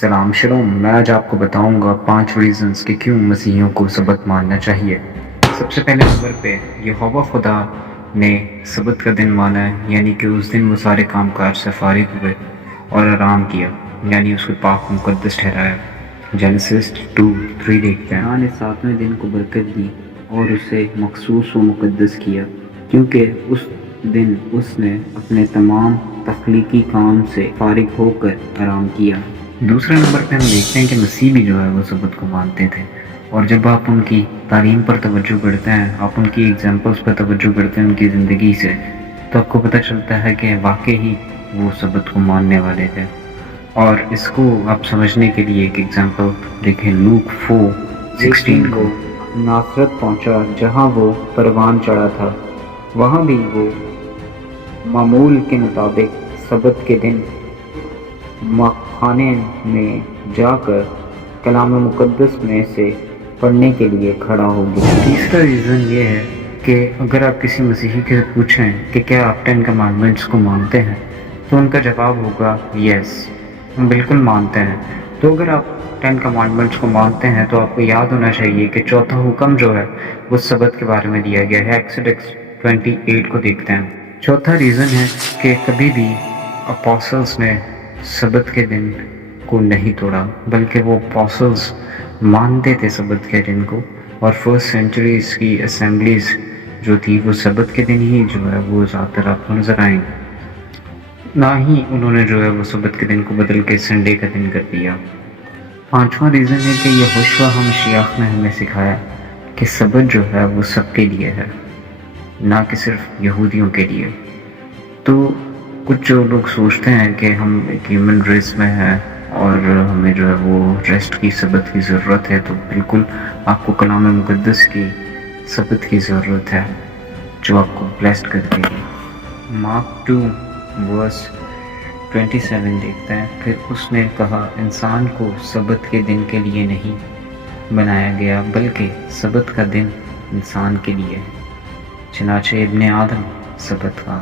سلام شلوم، میں آج آپ کو بتاؤں گا 5 ریزنز کہ کیوں مسیحیوں کو سبت ماننا چاہیے۔ سب سے پہلے نمبر پہ یہوہ خدا نے سبت کا دن مانا ہے، یعنی کہ اس دن وہ سارے کام کاج سے فارغ ہوئے اور آرام کیا، یعنی اس کو پاک مقدس ٹھہرایا۔ جینیسس 2:3 دیکھتے ہیں، اللہ نے 7ویں دن کو برکت دی اور اسے مخصوص و مقدس کیا، کیونکہ اس دن اس نے اپنے تمام تخلیقی کام سے فارغ ہو کر آرام کیا۔ دوسرے نمبر پہ ہم دیکھتے ہیں کہ مسیح بھی جو ہے وہ سبت کو مانتے تھے، اور جب آپ ان کی تعلیم پر توجہ کرتے ہیں، آپ ان کی ایگزامپلس پر توجہ کرتے ہیں ان کی زندگی سے، تو آپ کو پتہ چلتا ہے کہ واقعی ہی وہ سبت کو ماننے والے تھے۔ اور اس کو آپ سمجھنے کے لیے ایک ایگزامپل دیکھیں، لوک 4:16 کو ناصرت پہنچا جہاں وہ پروان چڑھا تھا، وہاں بھی وہ معمول کے مطابق سبت کے دن خانے میں جا کر کلام مقدس میں سے پڑھنے کے لیے کھڑا ہو گیا۔ تیسرا ریزن یہ ہے کہ اگر آپ کسی مسیحی سے پوچھیں کہ کیا آپ 10 کمانڈمنٹس کو مانتے ہیں، تو ان کا جواب ہوگا یس، ہم بالکل مانتے ہیں۔ تو اگر آپ 10 کمانڈمنٹس کو مانتے ہیں تو آپ کو یاد ہونا چاہیے کہ چوتھا حکم جو ہے وہ سبت کے بارے میں دیا گیا ہے۔ ایکسوڈس 28 کو دیکھتے ہیں۔ چوتھا ریزن ہے کہ کبھی بھی اپوسلز نے سبت کے دن کو نہیں توڑا، بلکہ وہ اپوسلز مانتے تھے سبت کے دن کو، اور فرسٹ سینچریز کی اسمبلیز جو تھی وہ سبت کے دن ہی جو ہے وہ زیادہ تر آپ کو نظر آئیں، نہ ہی انہوں نے جو ہے وہ سبت کے دن کو بدل کے سنڈے کا دن کر دیا۔ پانچواں ریزن ہے کہ یہوشع مشیاخ نے ہمیں سکھایا کہ سبت جو ہے وہ سب کے لیے ہے، نہ کہ صرف یہودیوں کے لیے۔ تو کچھ جو لوگ سوچتے ہیں کہ ہم ایک ہیومن ریس میں ہیں اور ہمیں جو ہے وہ ریسٹ کی سبت کی ضرورت ہے، تو بالکل آپ کو کلام مقدس کی سبت کی ضرورت ہے جو آپ کو بلیسڈ کر دے گی۔ مارک 2:27 دیکھتے ہیں، پھر اس نے کہا انسان کو سبت کے دن کے لیے نہیں بنایا گیا، بلکہ سبت کا دن انسان کے لیے، چنانچہ ابن آدم سبت کا